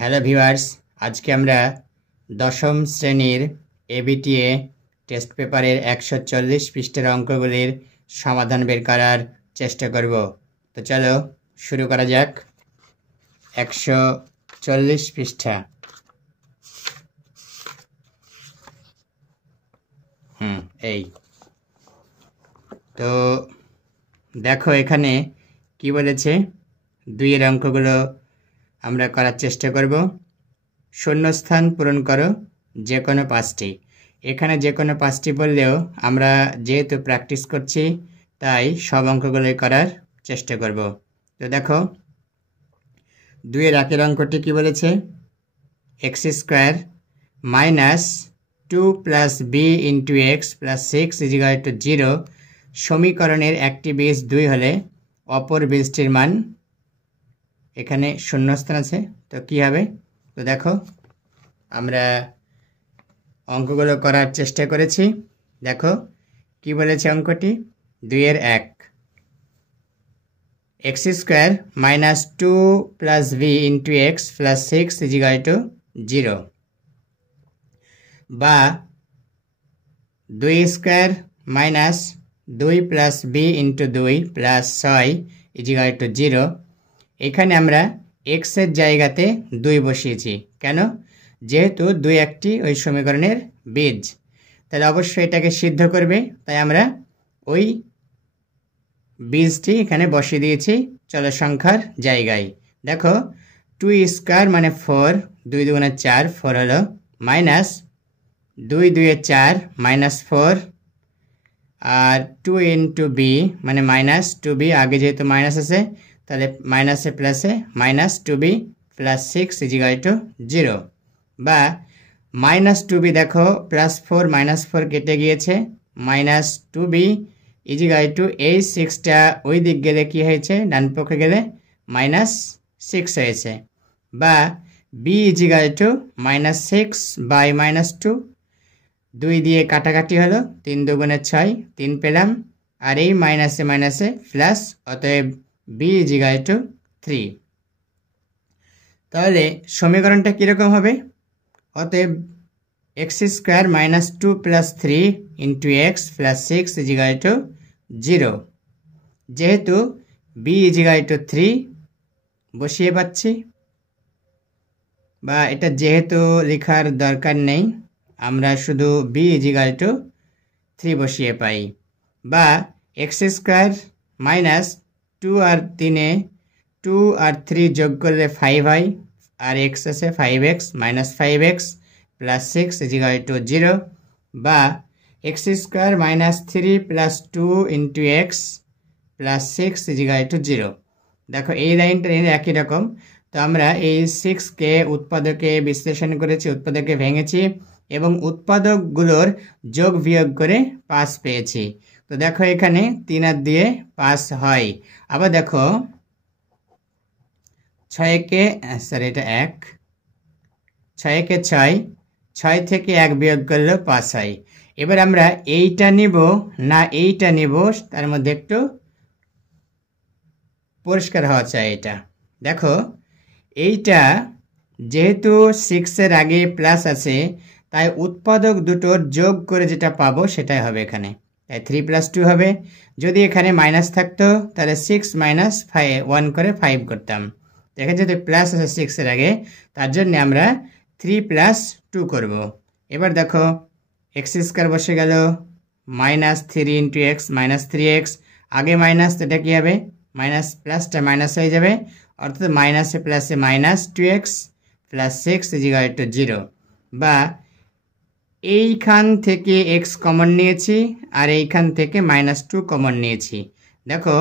Hello viewers, আজকে আমরা দশম শ্রেণীর এবিটিএ টেস্ট পেপারের 140 পৃষ্ঠার অঙ্কগুলির সমাধান বের করার চেষ্টা করব। তো চলো শুরু করা যাক। 140 পৃষ্ঠা। এই তো দেখো এখানে কি বলেছে, দুইয়ের অঙ্কগুলো আমরা করার চেষ্টা করব। শূন্যস্থান পূরণ করো যে কোনো 5টি। এখানে যে কোনো 5টি বললেও আমরা যেহেতু প্র্যাকটিস করছি তাই সব অঙ্কগুলোই করার চেষ্টা করব। তো দেখো 2-এর একের অঙ্কটি কি বলেছে, x square minus 2 plus b into x plus 6 equal to 0 সমীকরণের একটি বীজ 2 হলে অপর বীজটির মান, এখানে শূন্যস্থান আছে তো কি হবে। তো দেখো আমরা অঙ্কগুলো করার চেষ্টা করেছি। দেখো কি বলেছে অঙ্কটি, 2-এর 1 x square minus 2 plus b into x plus 6 equal to 0, বা 2 square minus 2 plus b into 2 plus 6 equal to 0। এখানে আমরা এক্সের জায়গাতে 2 বসিয়েছি, কেন? যেহেতু 2 একটি ওই সমীকরণের বীজ, তাহলে অবশ্যই এটাকে সিদ্ধ করবে, তাই আমরা ওই বীজটি এখানে বসিয়ে দিয়েছি চলক সংখ্যার জায়গায়। দেখো 2 স্কোয়ার মানে 4, 2 দুগুণে 4, 4 হলো, মাইনাস 2 2 4 মাইনাস 4, আর 2 ইন্টু বি মানে মাইনাস 2b, আগে যেহেতু মাইনাস আছে তাহলে মাইনাসে প্লাসে minus 2b plus 6 equal to 0, বা মাইনাস 2b, দেখো প্লাস 4 মাইনাস 4 কেটে গিয়েছে, মাইনাস 2b ইজিক্যাল টু এই 6টা ওই দিক গেলে কি হয়েছে, ডান পক্ষে গেলে মাইনাস 6 হয়েছে, বা b is equal to minus 6 by minus 2, 2 দিয়ে কাটাকাটি হলো, 3 দুগুণে 6, 3 পেলাম, আর এই মাইনাসে মাইনাসে প্লাস, অতএব বি ইজিক্যাল টু 3। তাহলে সমীকরণটা কীরকম হবে, অতএব x square minus 2 plus 3 into x plus 6 equal to 0, যেহেতু বি ইজিক্যাল টু 3 বসিয়ে পাচ্ছি, বা এটা যেহেতু লেখার দরকার নেই, আমরা শুধু বি ইজিক্যাল টু 3 বসিয়ে পাই, বা এক্স স্কোয়ার মাইনাস 2 আর 3-এ 2 আর 3 যোগ করলে 5 হয়, আর এক্স আছে 5x minus 5x plus 6 equal to 0, বা x square minus 3 plus 2 into x plus 6 equal to 0। দেখো এই লাইনটা একই রকম, তো আমরা এই 6কে উৎপাদকে বিশ্লেষণ করেছি, উৎপাদকে ভেঙেছি এবং উৎপাদকগুলোর যোগ বিয়োগ করে 5 পেয়েছি। তো দেখো এখানে 3 আর দিয়ে 5 হয়। আবার দেখো 6কে, সরি এটা 1, 6কে 6, 6 থেকে 1 বিয়োগ করলে 5 হয়। এবার আমরা এইটা নিব না এইটা নিব, তার মধ্যে একটু পরিষ্কার হওয়া চাই। এটা দেখো এইটা যেহেতু 6-এর আগে প্লাস আছে, তাই উৎপাদক দুটোর যোগ করে যেটা পাবো সেটাই হবে এখানে, তাই 3 প্লাস 2 হবে। যদি এখানে মাইনাস থাকতো তাহলে 6 মাইনাস 1 করে 5 করতাম, এখানে যেহেতু প্লাস আছে 6-এর আগে, তার জন্য আমরা 3 প্লাস 2 করব। এবার দেখো এক্স স্কোয়ার বসে গেল, minus 3 into x minus 3x, আগে মাইনাস, এটা কী হবে, মাইনাস প্লাসটা মাইনাস হয়ে যাবে, অর্থাৎ মাইনাসে প্লাসে minus 2x plus 6 equal to 0, বা এইখান থেকে x কমন নিয়েছি আর এইখান থেকে মাইনাস 2 কমন নিয়েছি। দেখো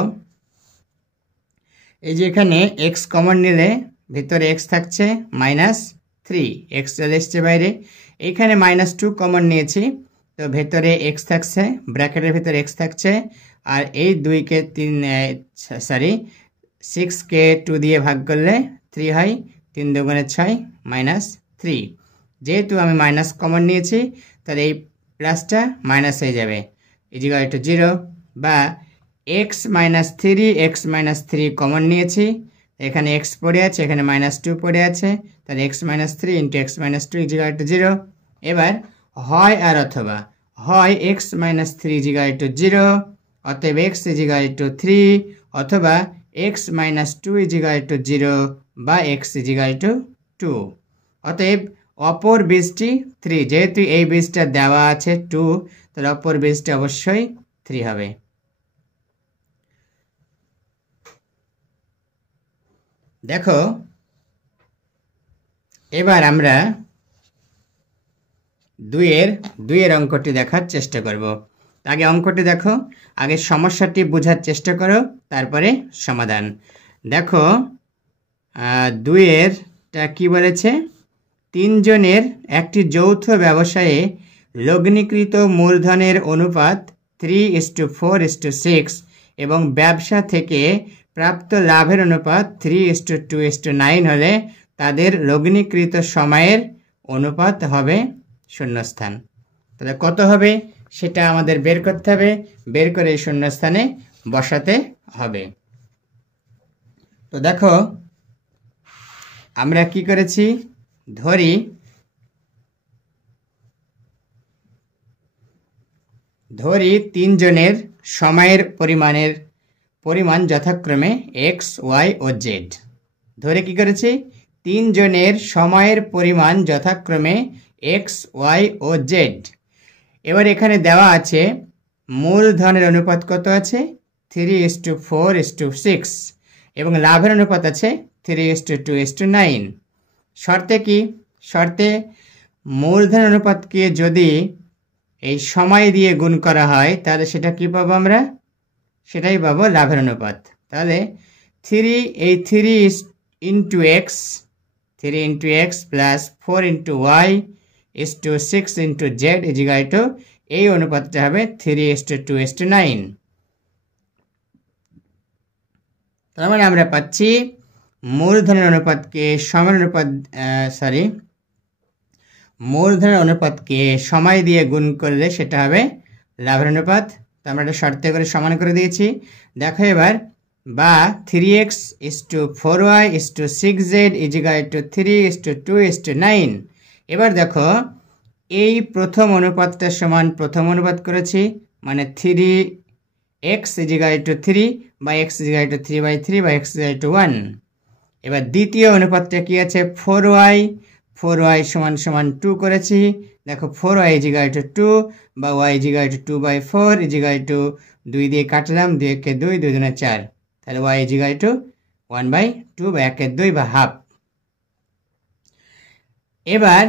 এই যে এখানে x কমন নিলে ভিতরে x থাকছে মাইনাস 3, x চলে এসছে বাইরে, এইখানে মাইনাস 2 কমন নিয়েছি, তো ভেতরে x থাকছে, ব্র্যাকেটের ভিতরে x থাকছে, আর এই 2কে 6কে 2 দিয়ে ভাগ করলে 3 হয়, 3 দুগুণে 6 মাইনাস 3। যেহেতু আমি মাইনাস কমন নিয়েছি তাহলে এই প্লাসটা মাইনাস হয়ে যাবে, ইজিক্যাল টু 0, বা x মাইনাস 3 কমন নিয়েছি, এখানে এক্স পড়ে আছে, এখানে -2 পড়ে আছে, তাহলে x-3 into x-2 is equal to 0। এবার হয় আর অথবা, হয় x-3 ইজিক্যাল টু 0, অতএব x ইজিক্যাল টু 3, অথবা x-2 ইজিক্যাল টু 0 বা x ইজিক্যাল টু 2। অতএব অপর বীজটি 3, যেহেতু এই বীজটা দেওয়া আছে 2, তাহলে অপর বীজটি অবশ্যই 3 হবে। দেখো এবার আমরা দুইয়ের অঙ্কটি দেখার চেষ্টা করব। আগে অঙ্কটি দেখো, আগে সমস্যাটি বোঝার চেষ্টা করো, তারপরে সমাধান। দেখো 2-এরটা কি বলেছে, 3 জনের একটি যৌথ ব্যবসায়ে লগ্নিকৃত মূলধনের অনুপাত 3:4:6 এবং ব্যবসা থেকে প্রাপ্ত লাভের অনুপাত 3:2:9 হলে তাদের লগ্নিকৃত সময়ের অনুপাত হবে শূন্যস্থান। তাহলে কত হবে সেটা আমাদের বের করতে হবে, বের করে এই শূন্যস্থানে বসাতে হবে। তো দেখো আমরা কি করেছি, ধরি 3 জনের সময়ের পরিমাণ যথাক্রমে x, y ও z। ধরে কি করেছি, 3 জনের সময়ের পরিমাণ যথাক্রমে x, y ও z। এবার এখানে দেওয়া আছে মূলধনের অনুপাত কত আছে, 3:4:6 এবং লাভের অনুপাত আছে 3:2:9। শর্তে কি, শর্তে মূলধন অনুপাতকে যদি এই সময় দিয়ে গুণ করা হয় তাহলে সেটা কি পাবো আমরা, সেটাই পাবো লাভের অনুপাত। তাহলে 3 into x, 3 into x plus 4 into y is to 6 into z is equal to, এই অনুপাতটা হবে 3:2:9। তার মানে আমরা পাচ্ছি মূলধনের অনুপাতকে মূলধনের অনুপাতকে সময় দিয়ে গুণ করলে সেটা হবে লাভের অনুপাত। তো আমরা এটা শর্তে করে সমান করে দিয়েছি। দেখো এবার, বা 3x:4y:6z ইজিক্যাল টু 3:2:9। এবার দেখো এই প্রথম অনুপাতটা সমান প্রথম অনুপাত করেছি, মানে 3x ইজিক্যাল টু 3 বা x ইজিক্যাল টু 3/3 বা x ইজিক্যাল টু 1। এবার দ্বিতীয় অনুপাতটা কি আছে, 4y সমান 2 করেছি। দেখো 4y ইজিক্যাল টু 2 বা y equal to 2/4 equal to 2 দিয়ে কাটলাম, 2 একে 2, 2 দুগুণে 4, তাহলে y ইজিক্যাল টু 1/2 বা 1/2 বা হাফ। এবার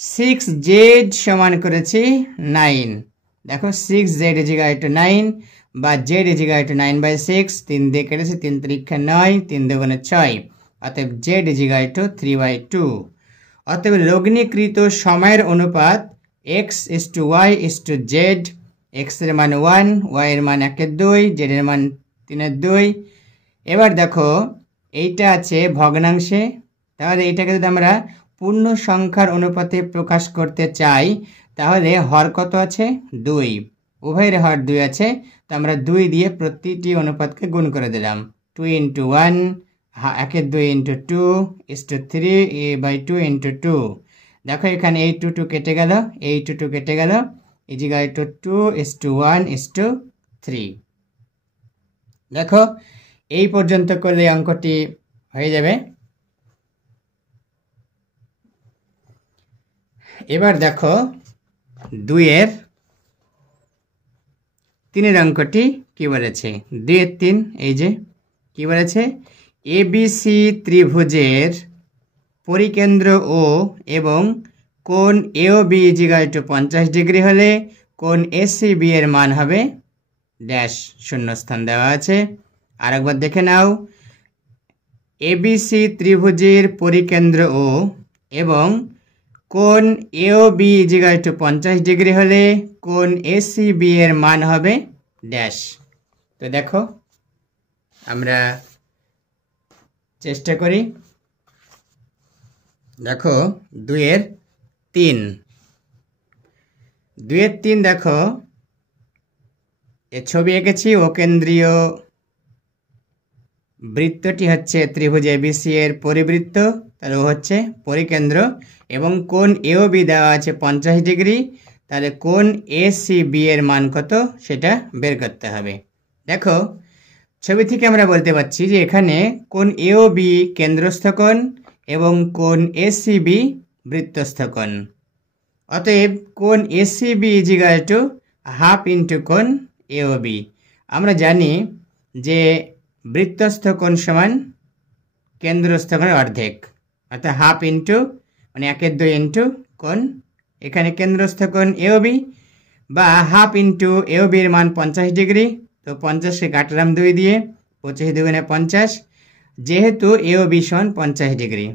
6z সমান করেছি 9। দেখো 6z ইজিক্যাল টু 9 বা z ইজিক্যাল টু 9/6, 3 দিয়ে কেটেছি, 3 3 9, 3 দুগুণে 6, অতএব z ইজিক্যাল টু 3/2। অতএব লগ্নিকৃত সময়ের অনুপাত x:y:z, x এর মান 1, y এর মান 1/2, z এর মান 3/2। এবার দেখো এইটা আছে ভগ্নাংশে, তাহলে এইটাকে যদি আমরা পূর্ণ সংখ্যার অনুপাতে প্রকাশ করতে চাই তাহলে হর কত আছে, 2, উভয়ের হর 2 আছে। তো আমরা 2 দিয়ে প্রতিটি অনুপাতকে গুণ করে দিলাম, 2 into 1, 1/2 into 2 is to 3/2 into 2। দেখো এখানে এই 2 কেটে গেল, এই 2 কেটে গেল, ইজিক্যাল টু 2:1:3। দেখো এই পর্যন্ত করলে অঙ্কটি হয়ে যাবে। এবার দেখো 2-এর অঙ্কটি কি বলেছে, 2-3 এই যে কি বলেছে, এবিসি ত্রিভুজের পরিকেন্দ্র ও এবং কোণ এওবি ইজিক্যাল টু 50 ডিগ্রি হলে কোণ এসিবি এর মান হবে ড্যাশ, শূন্যস্থান দেওয়া আছে। আরেকবার দেখে নাও, এবিসি ত্রিভুজের পরিকেন্দ্র ও এবং কোণ এওবি ইজিক্যাল টু 50 ডিগ্রি হলে কোণ এসিবি এর মান হবে ড্যাশ। তো দেখো আমরা চেষ্টা করি। দেখো 2-3 দেখো এ ছবি এঁকেছি, ও কেন্দ্রীয় বৃত্তটি হচ্ছে ত্রিভুজ এবিসি এর পরিবৃত্ত, তাহলে ও হচ্ছে পরিকেন্দ্র, এবং কোণ এওবি দেওয়া আছে 50 ডিগ্রি। তাহলে কোণ এসিবি এর মান কত সেটা বের করতে হবে। দেখো ছবি থেকে আমরা বলতে পারছি যে এখানে কোণ এওবি কেন্দ্রস্থ কোণ এবং কোণ এসিবি বৃত্তস্থ কোণ। অতএব কোণ ACB equal to half into কোণ এওবি। আমরা জানি যে বৃত্তস্থ কোণ সমান কেন্দ্রস্থ কোণের অর্ধেক, অর্থাৎ হাফ ইন্টু মানে 1/2 ইন্টু কোণ এখানে কেন্দ্রস্থ কোণ এওবি, বা হাফ ইন্টু এওবির মান 50 ডিগ্রি। তো 50কে কাটলাম 2 দিয়ে, 25 দুগুণে 50, যেহেতু এওবি সমান 50 ডিগ্রি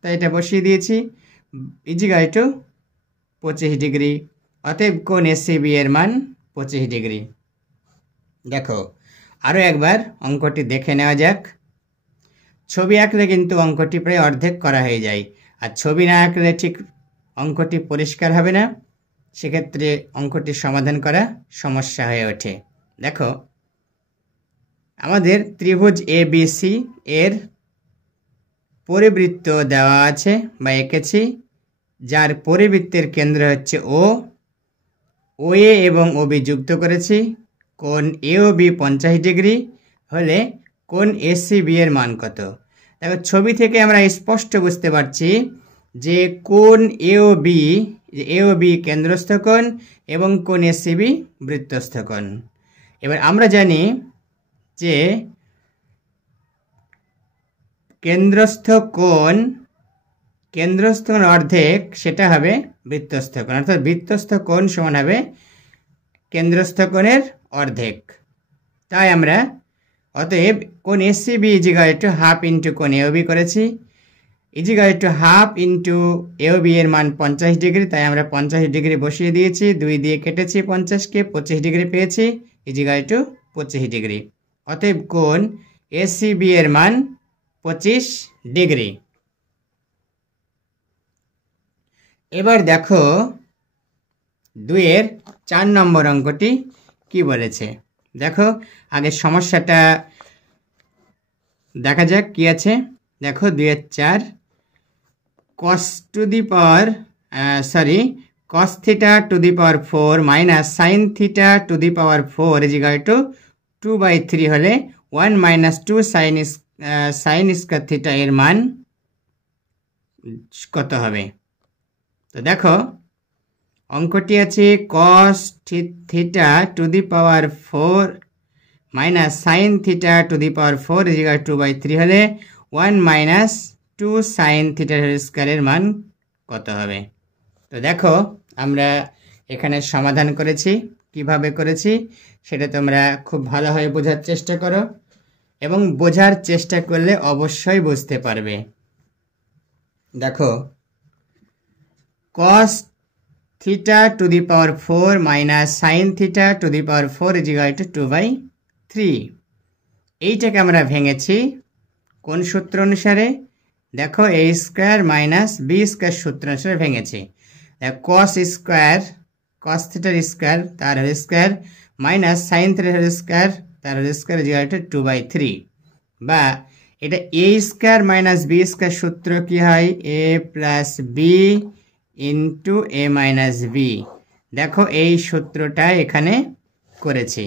তাই এটা বসিয়ে দিয়েছি ইজিক্যাল টু 25 ডিগ্রি। অতএব কোণ এসিবি এর মান 25 ডিগ্রি। দেখো আরও একবার অঙ্কটি দেখে নেওয়া যাক। ছবি আঁকলে কিন্তু অঙ্কটি প্রায় অর্ধেক করা হয়ে যায়, আর ছবি না আঁকলে ঠিক অঙ্কটি পরিষ্কার হবে না, সেক্ষেত্রে অঙ্কটি সমাধান করা সমস্যা হয়ে ওঠে। দেখো আমাদের ত্রিভুজ এবিসি এর পরিবৃত্ত দেওয়া আছে বা এঁকেছি, যার পরিবৃত্তের কেন্দ্র হচ্ছে ও এ এবং ওবি যুক্ত করেছি। কোণ এওবি 50 ডিগ্রি হলে কোণ এসিবি এর মান কত? দেখো ছবি থেকে আমরা স্পষ্ট বুঝতে পারছি যে কোণ এওবি কেন্দ্রস্থ কোণ এবং কোণ এসিবি বৃত্তস্থ কোণ। এবার আমরা জানি যে কেন্দ্রস্থ কোণ অর্ধেক সেটা হবে বৃত্তস্থ কোণ, অর্থাৎ বৃত্তস্থ কোণ সমান হবে কেন্দ্রস্থ কোণের অর্ধেক। তাই আমরা অতএব কোণ ACB equal to half into কোণ এওবি করেছি, equal to half into AOB এর মান 50 ডিগ্রি, তাই আমরা 50 ডিগ্রি বসিয়ে দিয়েছি, 2 দিয়ে কেটেছি 50কে, 25 ডিগ্রি পেয়েছি ইজিক্যাল টু 25 ডিগ্রি। অতএব কোণ এসিবি এর মান 25 ডিগ্রি। এবার দেখো 2-এর 4 নম্বর অঙ্কটি কি বলেছে। দেখো আগে সমস্যাটা দেখা যাক কি আছে। দেখো 2-এর 4 cos theta to the power 4 minus sin theta to the power 4 is equal to 2/3 হলে 1 minus 2 sin square theta এর মান কত হবে? তো দেখো অঙ্কটি আছে cos theta to the power 4 minus sin theta to the power 4 is equal to 2/3 হলে 1 minus 2 sin theta স্কয়ার এর মান কত হবে? তো দেখো আমরা এখানে সমাধান করেছি, কিভাবে করেছি সেটা তোমরা খুব ভালোভাবে বোঝার চেষ্টা করো, এবং বোঝার চেষ্টা করলে অবশ্যই বুঝতে পারবে। দেখো cos theta to the power 4 minus sin theta to the power 4 is equal to 2/3। এইটাকে আমরা ভেঙেছি কোন সূত্র অনুসারে? দেখো a square minus b square সূত্র অনুসারে ভেঙেছি। cos theta স্কয়ার তার whole square minus sin theta whole square তার whole square is equal to 2/3, বা এটা a square minus b square সূত্র কি হয়? a plus b into a minus b। দেখো এই সূত্রটা এখানে করেছি।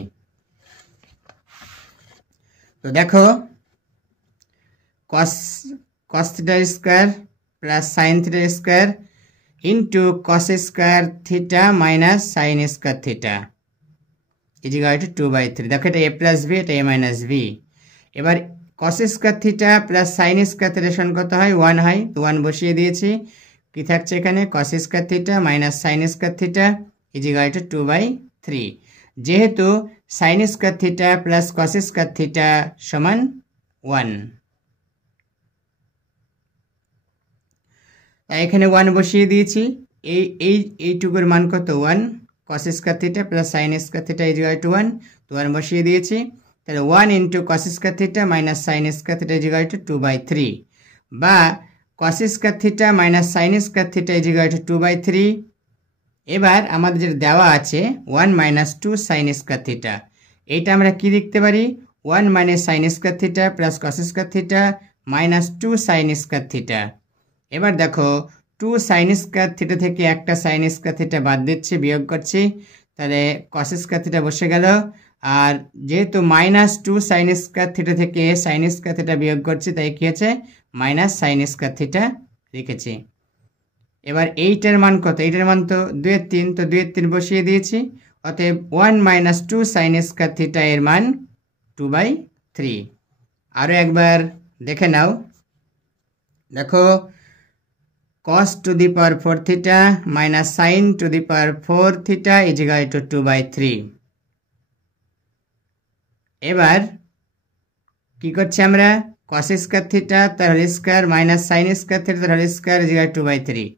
তো দেখো cos theta square plus sin theta square into cos square theta minus sin square theta is equal to 2/3। দেখো এটা a প্লাস b, এটা a মাইনাস b। এবার cos square theta plus sin square theta সমান কত হয়? 1 হয়, তো 1 বসিয়ে দিয়েছি। কি থাকছে এখানে? cos square theta minus sin square theta is equal to 2/3। যেহেতু sin square theta plus cos square theta সমান 1, এখানে 1 বসিয়ে দিয়েছি। এইটুকুর মান কত? 1। cos square theta plus sin square theta is equal two 1, তো 1 বসিয়ে দিয়েছি। তাহলে 1 into cos square theta minus sin square theta is equal to 2/3, বা cos square theta minus sin square theta is equal to 2/3। এবার আমাদের যেটা দেওয়া আছে 1 মাইনাস 2 sin স্কয়ার থিটা, এইটা আমরা কি লিখতে পারি? 1 minus sine square theta plus cos square theta minus 2 sine square theta. এবার দেখো 2 সাইন স্কয়ার থিটা থেকে একটা সাইন স্কয়ার থিটা বাদ দিচ্ছি, বিয়োগ করছি, তাহলে কস স্কয়ার থিটা বসে গেল। আর যেহেতু মাইনাস 2 সাইন স্কয়ার থিটা থেকে সাইন স্কয়ার থিটা বিয়োগ করছি, তাই কি হচ্ছে মাইনাস সাইন স্কয়ার থিটা লিখেছি। এবার এইটার মান কত? এইটার মান তো 2/3, তো 2/3 বসিয়ে দিয়েছি। অতএব 1 মাইনাস 2 সাইন স্কয়ার থিটা এর মান 2/3। আরও একবার দেখে নাও, দেখো cos to the power 4 theta minus sine to the power 4 theta is equal to 2/3। এবার কি করছি আমরা? cos স্কয়ার থিটা তার whole square minus sine square theta তার whole square is equal to 2/3,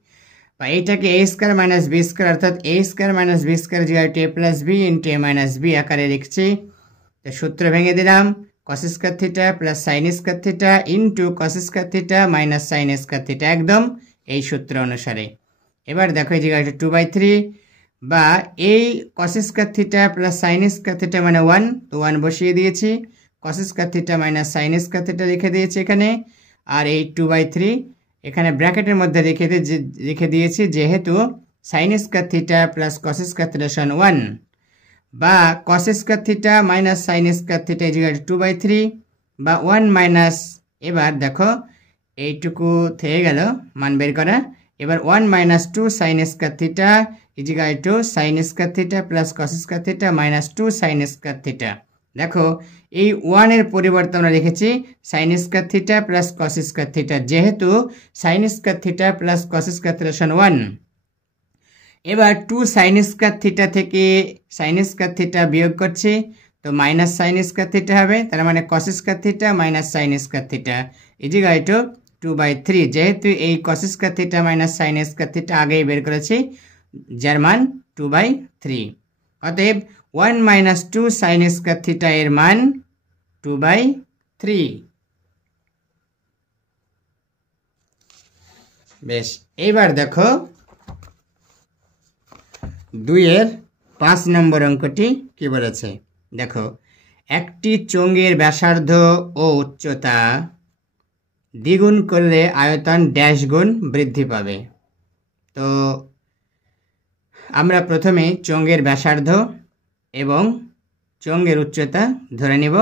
বা এইটাকে a square minus b square অর্থাৎ a square minus b square is equal to a plus b into a minus b আকারে লিখছি। তো সূত্র ভেঙে দিলাম, cos square theta plus sign square theta into cos square theta minus sine square theta, একদম এই সূত্র অনুসারে। এবার দেখো এই জায়গায় 2/3, বা এই cos square theta plus sign square theta মানে 1, তো 1 বসিয়ে দিয়েছি, cos square theta minus sine square theta লিখে দিয়েছি এখানে। আর এই 2/3 এখানে ব্র্যাকেটের মধ্যে লিখে দিয়েছি, যেহেতু sine square theta plus cos square theta সমান 1, বা cos square theta minus sine square theta is equal to 2/3, বা 1 মাইনাস, এবার দেখো এইটুকু থেকে গেল মান বের করা। এবার 1 minus 2 sine square theta is equal to sine square theta plus cos square theta minus 2 sine square theta. দেখো এই 1 এর পরিবর্তে আমরা লিখেছি sine square theta plus cos square theta, যেহেতু sine square theta plus cos square theta সমান 1। এবার 2 sine square theta থেকে সাইন স্কয়ার থিটা বিয়োগ করছি, তো মাইনাস সাইন স্কয়ার থিটা হবে, তার মানে cos square theta minus sine square theta is equal to 2/3। যেহেতু এই cos square theta minus sine square theta আগেই বের করেছি, যার মান 2/3। অতএব 1 মাইনাস 2 সাইন স্কয়ার থিটা এর মান 2/3। বেশ, এইবার দেখো 2 এর 5 নম্বর অঙ্কটি কি বলেছে। দেখো একটি চোঙের ব্যাসার্ধ ও উচ্চতা দ্বিগুণ করলে আয়তন ড্যাশ গুণ বৃদ্ধি পাবে। তো আমরা প্রথমে চোঙের ব্যাসার্ধ এবং চোঙের উচ্চতা ধরে নিব,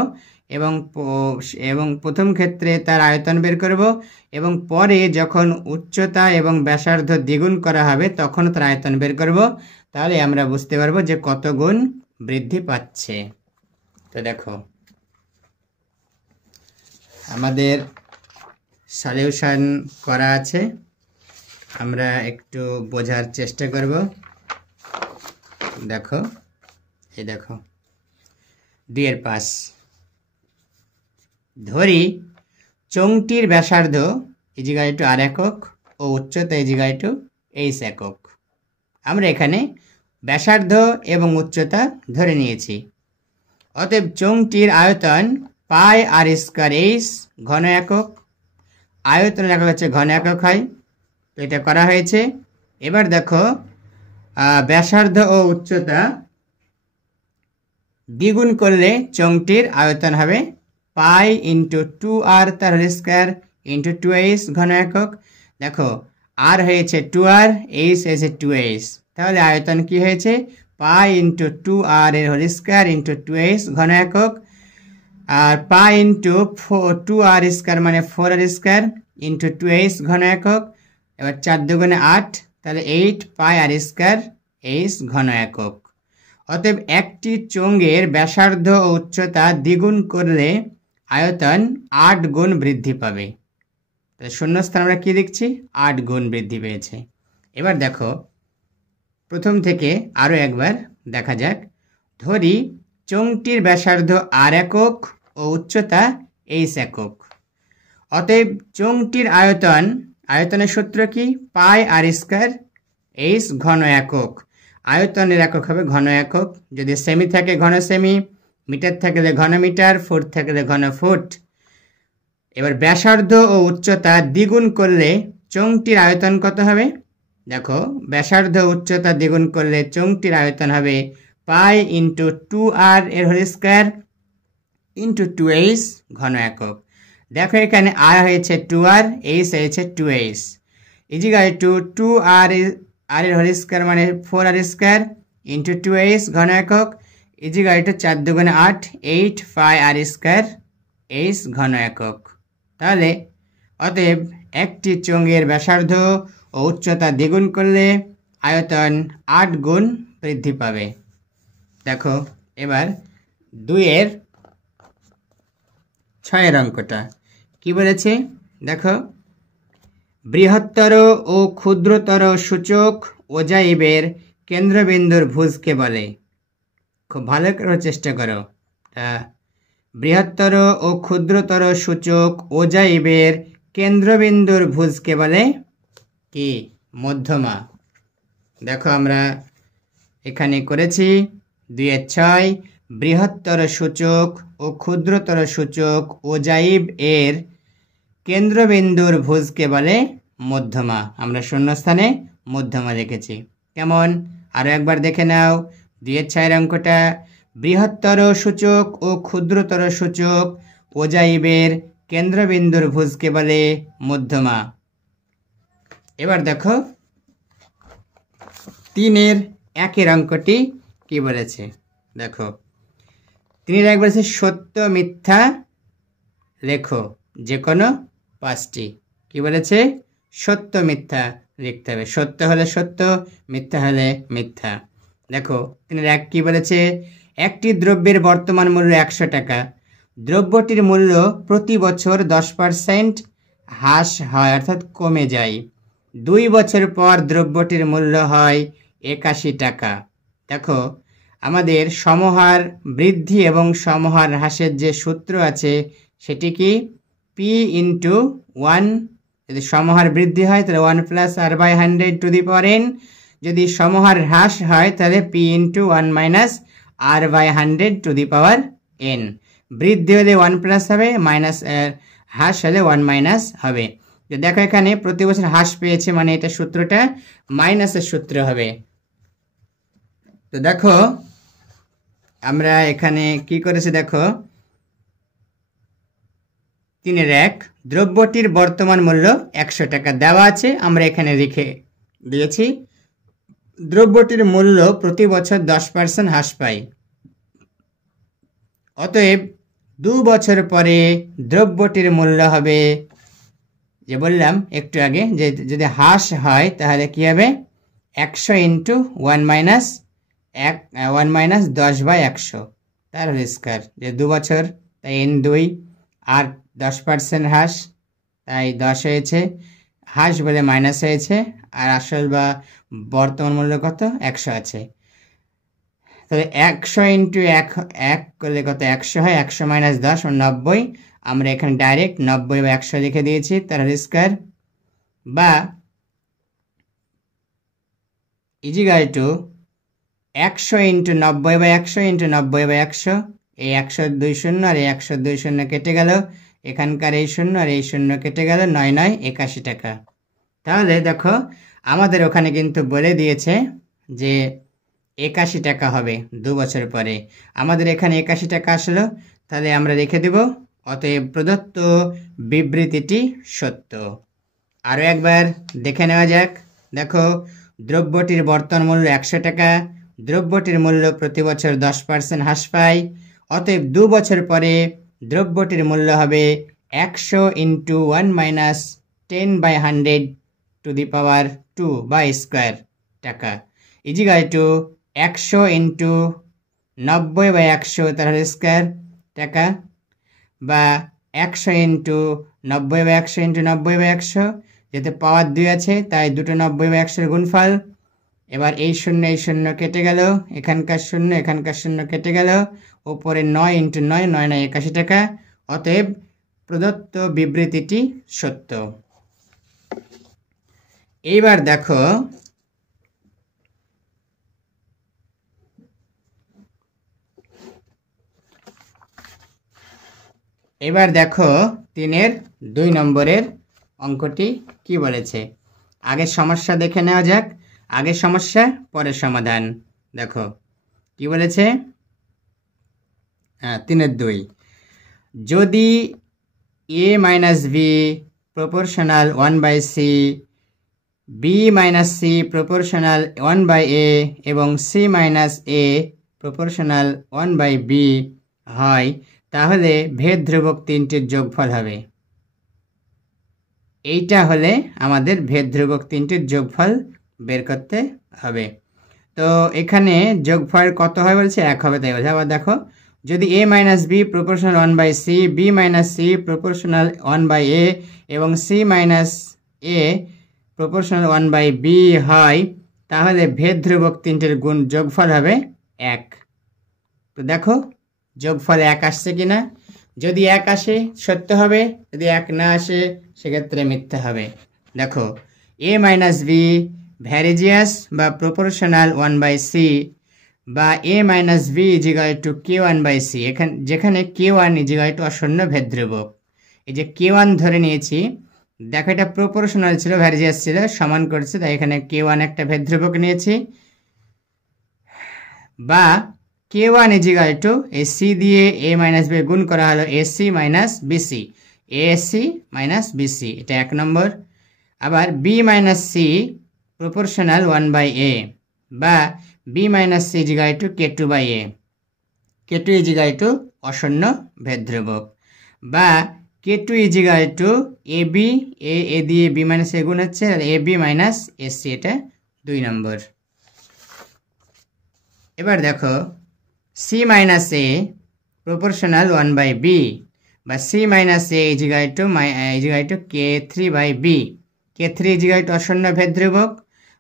এবং প্রথম ক্ষেত্রে তার আয়তন বের করব, এবং পরে যখন উচ্চতা এবং ব্যাসার্ধ দ্বিগুণ করা হবে তখন তার আয়তন বের করব। তাহলে আমরা বুঝতে পারবো যে কত গুণ বৃদ্ধি পাচ্ছে। তো দেখো আমাদের সলিউশন করা আছে, আমরা একটু বোঝার চেষ্টা করব। দেখো এই দেখো 2 এর 5, ধরি চোঙটির ব্যাসার্ধ ইজ ইকুয়াল টু r একক ও উচ্চতা ইজ ইকুয়াল টু h একক। আমরা এখানে ব্যাসার্ধ এবং উচ্চতা ধরে নিয়েছি। অতএব চোঙটির আয়তন পাই r স্কয়ার h ঘন একক, আয়তনের একক হচ্ছে ঘন একক হয়, তো এটা করা হয়েছে। এবার দেখো ব্যাসার্ধ ও উচ্চতা দ্বিগুণ করলে চোঙটির আয়তন হবে পাই ইন্টু 2r তার হোল স্কয়ার ইন্টু 2h ঘন একক। দেখো r হয়েছে 2r, h হয়েছে 2h, তাহলে আয়তন কি হয়েছে পাই ইন্টু 2r এর হোল স্কয়ার ইন্টু 2h ঘন একক, আর পাই ইন্টু 2r স্কয়ার মানে 4r স্কয়ার ইন্টু 2h ঘন একক। এবার 4 দুগুণে 8, তাহলে 8 পাই r স্কয়ার h ঘন একক। অতএব একটি চোঙের ব্যাসার্ধ ও উচ্চতা দ্বিগুণ করলে আয়তন 8 গুণ বৃদ্ধি পাবে। তাহলে শূন্যস্থান আমরা কি লিখছি? 8 গুণ বৃদ্ধি পেয়েছে। এবার দেখো প্রথম থেকে আরও একবার দেখা যাক। ধরি চোঙটির ব্যাসার্ধ r একক ও উচ্চতা h একক। অতএব চোঙটির আয়তনের সূত্র কি? পাই r স্কয়ার h ঘন একক। আয়তনের একক হবে ঘন একক, যদি সেমি থাকে ঘন সেমি, মিটার থাকলে ঘন মিটার, ফুট থাকলে ঘন ফুট। এবার ব্যাসার্ধ ও উচ্চতা দ্বিগুণ করলে চোঙটির আয়তন কত হবে? দেখো ব্যাসার্ধ উচ্চতা দ্বিগুণ করলে চোঙটির আয়তন হবে পাই ইন্টু 2r এর হোল স্কয়ার ইন্টু 2h ঘন একক। দেখো এখানে আর হয়েছে 2r, h হয়েছে 2h, ইজিকাল টু 2r এর হোল স্কয়ার মানে 4r স্কয়ার ইন্টু 2h ঘন একক ইজিকাল টু 4 দুগুণে 8, 8 5r স্কয়ার h ঘন একক। তাহলে অতএব একটি চোঙের ব্যাসার্ধ ও উচ্চতা দ্বিগুণ করলে আয়তন 8 গুণ বৃদ্ধি পাবে। দেখো এবার 2-এর 6-এর অঙ্কটা কি বলেছে দেখো, বৃহত্তর ও ক্ষুদ্রতর সূচক ওজাইবের কেন্দ্রবিন্দুর ভুজকে বলে। খুব ভালো করে চেষ্টা করো। বৃহত্তর ও ক্ষুদ্রতর সূচক ওজাইবের কেন্দ্রবিন্দুর ভুজকে বলে কি? মধ্যমা। দেখো আমরা এখানে করেছি 2-6, বৃহত্তর সূচক ও ক্ষুদ্রতর সূচক ওজাইব এর কেন্দ্রবিন্দুর ভুজকে বলে মধ্যমা। আমরা শূন্যস্থানে মধ্যমা লিখেছি। কেমন? আরও একবার দেখে নাও 2-6 অঙ্কটা, বৃহত্তর সূচক ও ক্ষুদ্রতর সূচক ওজাইবের কেন্দ্রবিন্দুর ভুজকে বলে মধ্যমা। এবার দেখো 3-এর অঙ্কটি কি বলেছে দেখো, 3-এর বলেছে সত্য মিথ্যা লেখো যে কোনো 5টি। কি বলেছে? সত্য মিথ্যা লিখতে হবে। সত্য হলে সত্য, মিথ্যা হলে মিথ্যা। দেখো 3-1 কি বলেছে, একটি দ্রব্যের বর্তমান মূল্য 100 টাকা, দ্রব্যটির মূল্য প্রতি বছর 10% হ্রাস হয় অর্থাৎ কমে যায়। 2 বছর পর দ্রব্যটির মূল্য হয় 81 টাকা। দেখো আমাদের সমহার বৃদ্ধি এবং সমহার হ্রাসের যে সূত্র আছে সেটি কি? p ইন্টু 1, যদি সমহার বৃদ্ধি হয় তাহলে 1 প্লাস r/100 যদি সমহার হ্রাস হয় তাহলে p ইন্টু 1 মাইনাস r/100 বৃদ্ধি হলে 1 প্লাস হবে, মাইনাস হ্রাস হলে 1 মাইনাস হবে। তো দেখো এখানে প্রতি বছর হ্রাস পেয়েছে মানে এটা সূত্রটা মাইনাসের সূত্র হবে। তো দেখো আমরা এখানে কি করেছি দেখো, 3-1 দ্রব্যটির বর্তমান মূল্য 100 টাকা দেওয়া আছে, আমরা এখানে লিখে দিয়েছি দ্রব্যটির মূল্য প্রতি বছর 10% হ্রাস পায়। অতএব 2 বছর পরে দ্রব্যটির মূল্য হবে, যে বললাম একটু আগে যে যদি হ্রাস হয় তাহলে কি হবে, 100 ইন্টু 1 মাইনাস 10/100 তার হোল স্কয়ার, যে 2 বছর তাই n2 আর 10% হ্রাস তাই 10 হয়েছে, হ্রাস বলে মাইনাস হয়েছে, আর আসল বা বর্তমান মূল্য কত 100 আছে। তাহলে 100 ইন্টু 1 করলে কত 100 হয়, 100 মাইনাস 10 90, আমরা এখানে ডাইরেক্ট 90/100 লিখে দিয়েছি তার হোল স্কয়ার, বা ইজিকাল টু 100 ইন্টু 90/100 ইন্টু 90/100, এই 100 2 শূন্য আর এই 100 2 শূন্য কেটে গেল, এখানকার এই শূন্য আর এই শূন্য কেটে গেল, 9 9 81 টাকা। তাহলে দেখো আমাদের ওখানে কিন্তু বলে দিয়েছে যে 81 টাকা হবে 2 বছর পরে, আমাদের এখানে 81 টাকা আসলো, তাহলে আমরা রেখে দেব অতএব প্রদত্ত বিবৃতিটি সত্য। আরও একবার দেখে নেওয়া যাক। দেখো দ্রব্যটির বর্তমান মূল্য 100 টাকা, দ্রব্যটির মূল্য প্রতি বছর 10% হ্রাস পায়, অতএব 2 বছর পরে দ্রব্যটির মূল্য হবে 100 ইন্টু 1 মাইনাস 10/100 টাকা ইজিকাল টু 100 ইন্টু 90/100 তার হোল স্কয়ার টাকা, বা 100 ইন্টু 90/100 ইন্টু 90/100, যেতে পাওয়ার 2 আছে তাই দুটো 90/100 গুণফল। এবার এই শূন্য কেটে গেল, এখানকার শূন্য কেটে গেল, উপরে 9 ইন্টু 9 9 9 81 টাকা, অতএব প্রদত্ত বিবৃতিটি সত্য। এইবার দেখো এবার দেখো 3-এর 2 নম্বরের অঙ্কটি কি বলেছে। আগের সমস্যা দেখে নেওয়া যাক, আগের সমস্যা পরের সমাধান। দেখো কি বলেছে, 3-এর 2, যদি a minus B proportional 1/c, b minus C proportional 1/a এবং c minus a proportional 1/b হয়, তাহলে ভেদ ধ্রুবক তিনটির যোগফল হবে। এইটা হলে আমাদের ভেদ ধ্রুবক তিনটির যোগফল বের করতে হবে। তো এখানে যোগফল কত হয় বলছে, 1 হবে, তাই বলছে। আবার দেখো, যদি a minus B proportional 1/c, b minus C proportional 1/a এবং c minus a proportional 1/b হয়, তাহলে ভেদ ধ্রুবক তিনটির গুণ যোগফল হবে 1। তো দেখো যোগফল 1 আসছে কিনা। যদি 1 আসে সত্য হবে, যদি 1 না আসে সেক্ষেত্রে মিথ্যা হবে। দেখো, a মাইনাস বি ভ্যারিজিয়াস বা প্রপোর্শনাল 1/c বা a minus B is equal to k1/c, যেখানে k1 ইজিক্যাল টু অশূন্য ভেদ ধ্রুবক। এই যে k1 ধরে নিয়েছি, দেখো এটা প্রপোর্শনাল ছিল, ভ্যারিজিয়াস ছিল, সমান করছে, তাই এখানে k1 একটা ভেদ ধ্রুবক নিয়েছি। বা k1 ইজিক্যাল টু এই c দিয়ে a মাইনাস b গুণ করা হলো ac minus bc, ac minus bc, এটা 1 নম্বর। আবার b minus c proportional 1/a বা b minus c is equal to k2/a, k2 is equal to অশূন্য ভেদ ধ্রুবক। বা k2 is equal to ab, a দিয়ে b মাইনাস a গুণ হচ্ছে, আর ab মাইনাস ac, এটা 2 নম্বর। এবার দেখো, c minus a proportional 1/b বা c minus a is equal to k3/b, k3 is equal to অশূন্য ভেদ ধ্রুবক।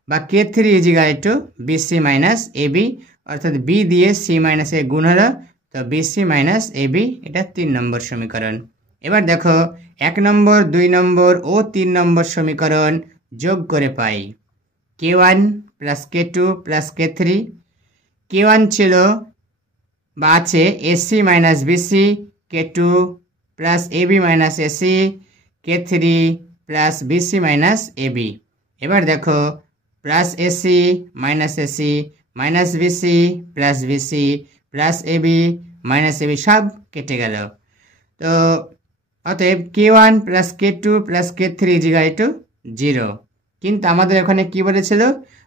বা k3 is equal to bc minus ab, অর্থাৎ b দিয়ে c মাইনাস a গুণ হলো, তো bc মাইনাস ab, এটা 3 নম্বর সমীকরণ। এবার দেখো 1 নম্বর, 2 নম্বর ও 3 নম্বর সমীকরণ যোগ করে পাই k1 plus k2 plus k3। k1 ছিল বা আছে ac minus bc, k2 plus ab minus ac, k3 plus bc minus ab। এবার দেখো, plus ac minus ac minus bc plus bc plus ab minus ab সব কেটে গেল। তো অতএব k1 plus k2 plus k3 is equal to 0। কিন্তু আমাদের এখানে কি বলেছিল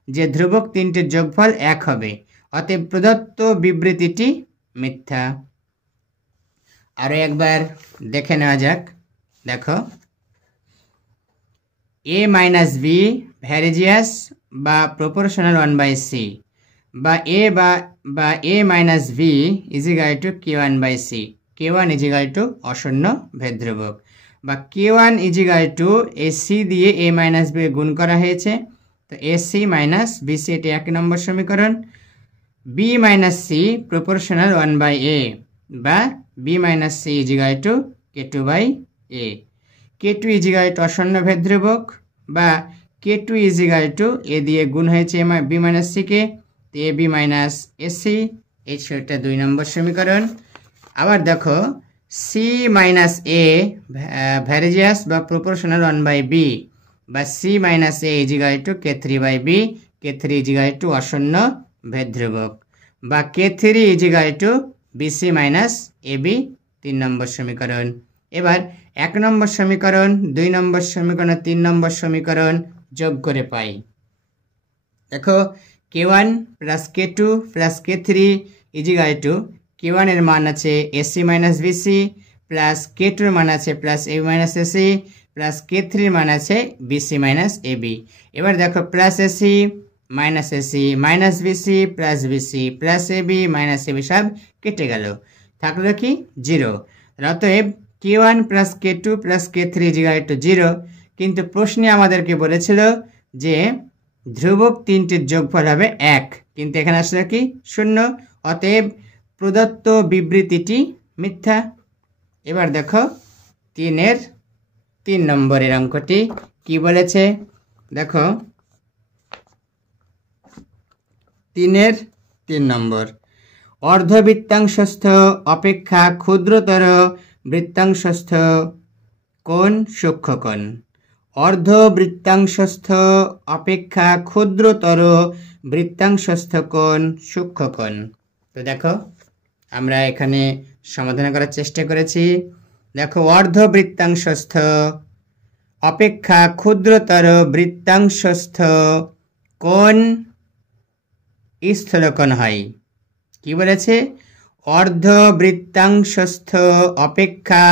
যে ধ্রুবক তিনটির যোগফল 1 হবে, অতএব প্রদত্ত বিবৃতিটি মিথ্যা। আরো একবার দেখে নেওয়া যাক। দেখো, a মাইনাস বি ভ্যারিজিয়াস বা প্রপোর্শনাল 1/c বা a minus B is equal to k1/c, k1 is equal to অশূন্য ভেদ ধ্রুবক। বা k1 ইজিক্যাল টু এই c দিয়ে a মাইনাস বি গুণ করা হয়েছে, তো ac মাইনাস bc, এটি 1 নম্বর সমীকরণ। b minus c proportional 1/a বা b minus c is equal to k2/a, k2 is equal to অশূন্য ভেদ ধ্রুবক। বা k2 ইজিক্যাল টু a দিয়ে গুণ হয়েছে b মাইনাস c কে, তো ab মাইনাস ac, এই সেটা 2 নম্বর সমীকরণ। আবার দেখো, c মাইনাস a ভ্যারিজিয়াস বা প্রপোর্শনাল 1/b বা c minus a is equal to k3/b, k3 is equal to অশূন্য ভেদ ধ্রুবক। বা k3 is equal to bc minus ab, 3 number সমীকরণ। এবার 1 নম্বর সমীকরণ, 2 নম্বর সমীকরণ, 3 নম্বর সমীকরণ যোগ করে পাই। দেখো, k1 plus k2 plus k3 is equal two k1 এর মান আছে ac minus bc plus k2 এর মান আছে plus ab minus ac plus k3 এর মান আছে bc মাইনাস ab। এবার দেখো, plus ac minus ac minus bc plus bc plus ab minus ab সব কেটে গেল, থাকলো কি 0। অতএব k1 plus k2 plus k3 is equal to 0। কিন্তু প্রশ্নে আমাদেরকে বলেছিল যে ধ্রুবক তিনটির যোগফল হবে 1, কিন্তু এখানে আসলে কি 0, অতএব প্রদত্ত বিবৃতিটি মিথ্যা। এবার দেখো 3 নম্বরের অঙ্কটি কি বলেছে। দেখো, 3 নম্বর, অর্ধবৃত্তাংশস্থ অপেক্ষা ক্ষুদ্রতর বৃত্তাংশস্থ কোণ সূক্ষ্মকোণ। অর্ধবৃত্তাংশস্থ অপেক্ষা ক্ষুদ্রতর বৃত্তাংশস্থ কোণ সূক্ষ্মকোণ। তো দেখো, আমরা এখানে সমাধান করার চেষ্টা করেছি। দেখো, অর্ধবৃত্তাংশস্থ অপেক্ষা ক্ষুদ্রতর বৃত্তাংশস্থ কোণ স্থূলকোণ হয়। কি বলেছে? অর্ধবৃত্তাংশস্থ অপেক্ষা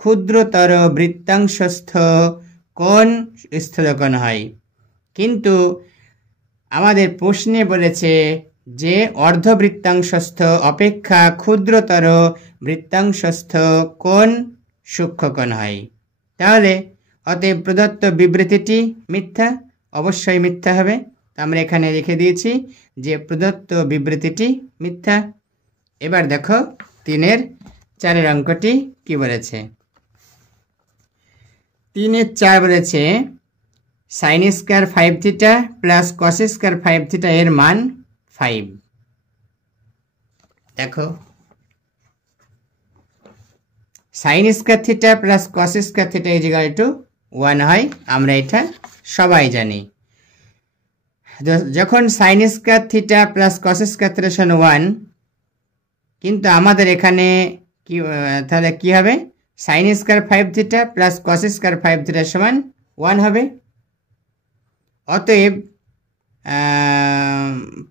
ক্ষুদ্রতর বৃত্তাংশস্থ কোণ স্থূলকোণ হয়। কিন্তু আমাদের প্রশ্নে বলেছে যে অর্ধবৃত্তাংশস্থ অপেক্ষা ক্ষুদ্রতর বৃত্তাংশস্থ কোণ সূক্ষ্মকোণ হয়। তাহলে অতএব প্রদত্ত বিবৃতিটি মিথ্যা, অবশ্যই মিথ্যা হবে। আমরা এখানে লিখে দিয়েছি যে প্রদত্ত বিবৃতিটি মিথ্যা। এবার দেখো 3-এর 4 অঙ্কটি কি বলেছে। 3-এর 4 বলেছে sin square 5 theta plus cos square 5 theta এর মান 5। দেখো, sin square theta plus cos square theta equal to 1 হয়, আমরা এটা সবাই জানি। যখন sin square theta plus cos square theta সমান 1, কিন্তু আমাদের এখানে কি, তাহলে কি হবে? sin square 5 theta plus cos square 5 theta সমান 1 হবে। অতএব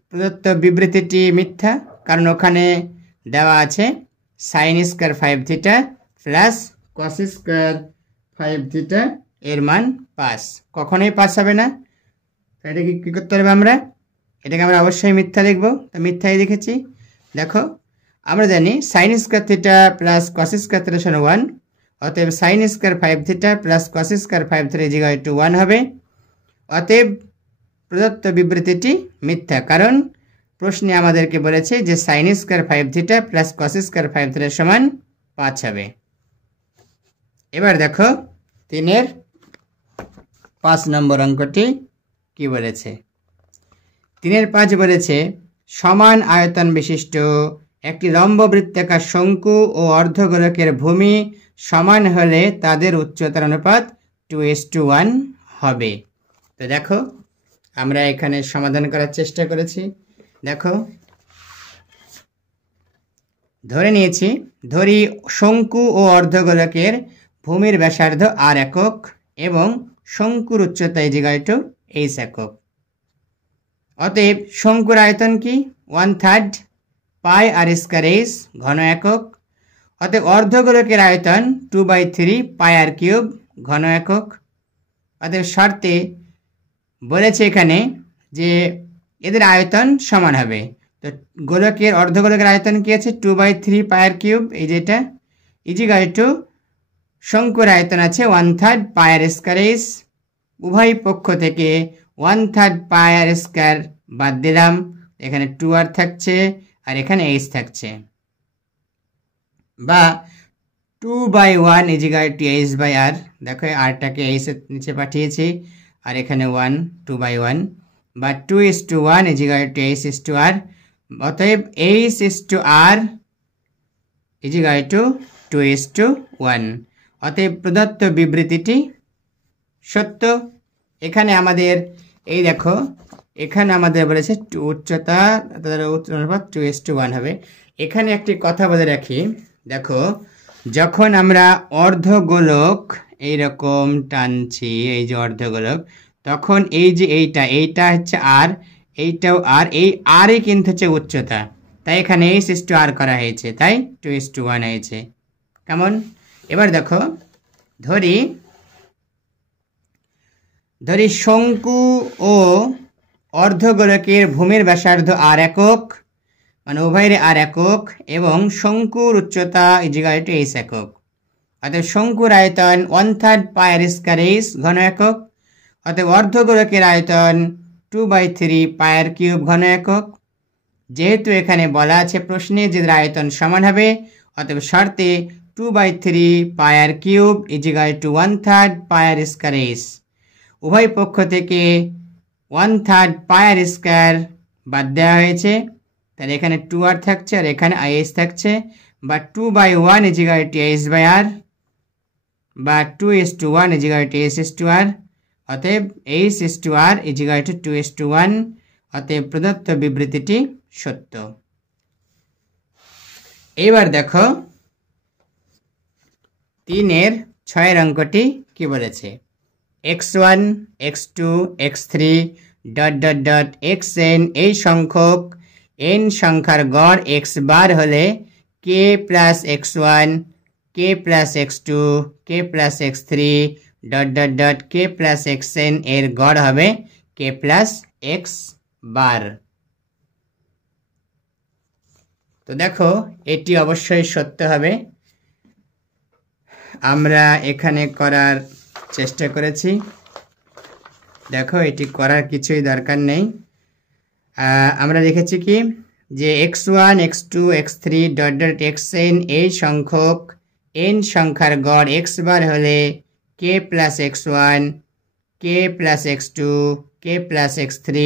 প্রদত্ত বিবৃতিটি মিথ্যা, কারণ ওখানে দেওয়া আছে sin square 5 theta plus cos square 5 theta এর মান 5। কখনোই 5 হবে না। এটাকে কি করতে হবে? এটাকে আমরা অবশ্যই মিথ্যা লিখব। তো মিথ্যাই লিখেছি। দেখো, আমরা জানি sin square theta plus cos square theta সমান 1, অতএব sin square 5 theta plus cos square 5 theta equal to 1 হবে। অতএব প্রদত্ত বিবৃতিটি মিথ্যা, কারণ প্রশ্নে আমাদেরকে বলেছে যে sin square 5 theta plus cos square 5 theta সমান 5 হবে। এবার দেখো 3-এর 5 নম্বর অঙ্কটি কি বলেছে। 3-এর 5 বলেছে সমান আয়তন বিশিষ্ট একটি লম্ব বৃত্তাকার শঙ্কু ও অর্ধগোলকের ভূমি সমান হলে তাদের উচ্চতার অনুপাত 2:1 হবে। তো দেখো, আমরা এখানে সমাধান করার চেষ্টা করেছি। দেখো, ধরি শঙ্কু ও অর্ধগোলকের ভূমির ব্যাসার্ধ r একক এবং শঙ্কুর উচ্চতা ইকুয়াল টু h একক। অতএব শঙ্কুর আয়তন কি? 1/3 পাই r স্কয়ার h ঘন একক। অতএব অর্ধগোলকের আয়তন 2/3 পাই r কিউব ঘন একক। অতএব শর্তে বলেছে এখানে যে এদের আয়তন সমান হবে। তো অর্ধগোলকের আয়তন কি আছে? 2/3 পাই r কিউব, এই যেটা ইকুয়াল টু শঙ্কুর আয়তন আছে 1/3 পাই r স্কয়ার h। উভয় পক্ষ থেকে 1/3 পাই r স্কয়ার বাদ দিলাম, এখানে 2r থাকছে আর এখানে h থাকছে, বা 2/1 ইকুয়াল টু h/r। দেখো, rটাকে h এর নিচে পাঠিয়েছি আর এখানে 1 2/1, বা 2:1 ইকুয়াল টু h/r। অতএব h/r ইকুয়াল টু 2:1। অতএব প্রদত্ত বিবৃতিটি সত্য। এখানে আমাদের এই দেখো, এখানে আমাদের বলেছে উচ্চতা অনুপাত 2:1 হবে। এখানে একটি কথা বলে রাখি। দেখো, যখন আমরা অর্ধগোলক এইরকম টানছি, এই যে অর্ধগোলক, তখন এই যে এইটা হচ্ছে r, এইটাও r, এই rই কিন্তু হচ্ছে উচ্চতা, তাই এখানে h/r করা হয়েছে, তাই 2:1 হয়েছে। কেমন? এবার দেখো, ধরি শঙ্কু ও অর্ধগোলকের ভূমির ব্যাসার্ধ r একক, মানে উভয়ের r একক, এবং শঙ্কুর উচ্চতা ইকুয়াল টু h একক। অতএব শঙ্কুর আয়তন 1/3 পাই r স্কয়ার h ঘন একক। অতএব অর্ধগোলকের আয়তন 2/3 পাই r কিউব ঘন একক। যেহেতু এখানে বলা আছে প্রশ্নে যে আয়তন সমান হবে, অতএব শর্তে 2/3 পাই r cube equal to 1/3 pi r square h। উভয় পক্ষ থেকে 1/3 পাই r স্কয়ার বাদ দেওয়া হয়েছে, তাহলে এখানে 2r থাকছে আর এখানে h থাকছে, বা 2/1 ইকুয়াল টু h/r, বা 2:1 ইকুয়াল টু h/r। অতএব h/r ইকুয়াল টু 2:1। অতএব প্রদত্ত বিবৃতিটি সত্য। এবার দেখো 3 এর 6 অঙ্কটি কি বলেছে x1 x2 x3 dot dot dot xn এই সংখ্যক n সংখ্যার গড় x বার হলে k plus x1 k plus x2 k plus x3 dot dot dot k plus xn এর গড় হবে k প্লাস x বার। তো দেখো এটি অবশ্যই সত্য হবে। আমরা এখানে করার চেষ্টা করেছি, দেখো এটি করার কিছুই দরকার নেই। আমরা লিখেছি কি যে x1 x2 x3 dot dot xn এই সংখ্যক n সংখ্যার গড় x বার হলে k plus x1 k plus x2 k plus x3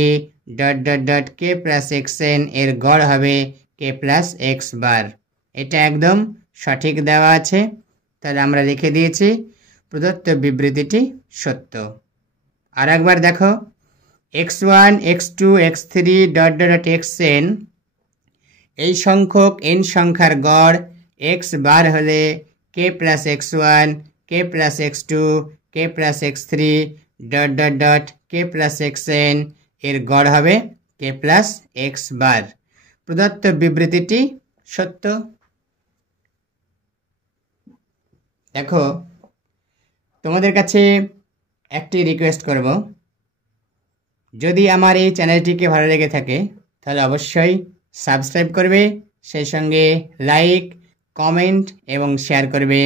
dot dot dot k plus xn এর গড় হবে k প্লাস x বার। এটা একদম সঠিক দেওয়া আছে, তাহলে আমরা লিখে দিয়েছি প্রদত্ত বিবৃতিটি সত্য। আর একবার দেখো x1 x2 x3 dot dot xn এই সংখ্যক n সংখ্যার গড় x বার হলে k plus x1 k plus x2 k plus x3 dot dot dot k plus xn এর গড় হবে k প্লাস x বার। প্রদত্ত বিবৃতিটি সত্য। দেখো তোমাদের কাছে একটি রিকোয়েস্ট করব, যদি আমার এই চ্যানেলটিকে ভালো লেগে থাকে তাহলে অবশ্যই সাবস্ক্রাইব করবে, সেই সঙ্গে লাইক কমেন্ট এবং শেয়ার করবে।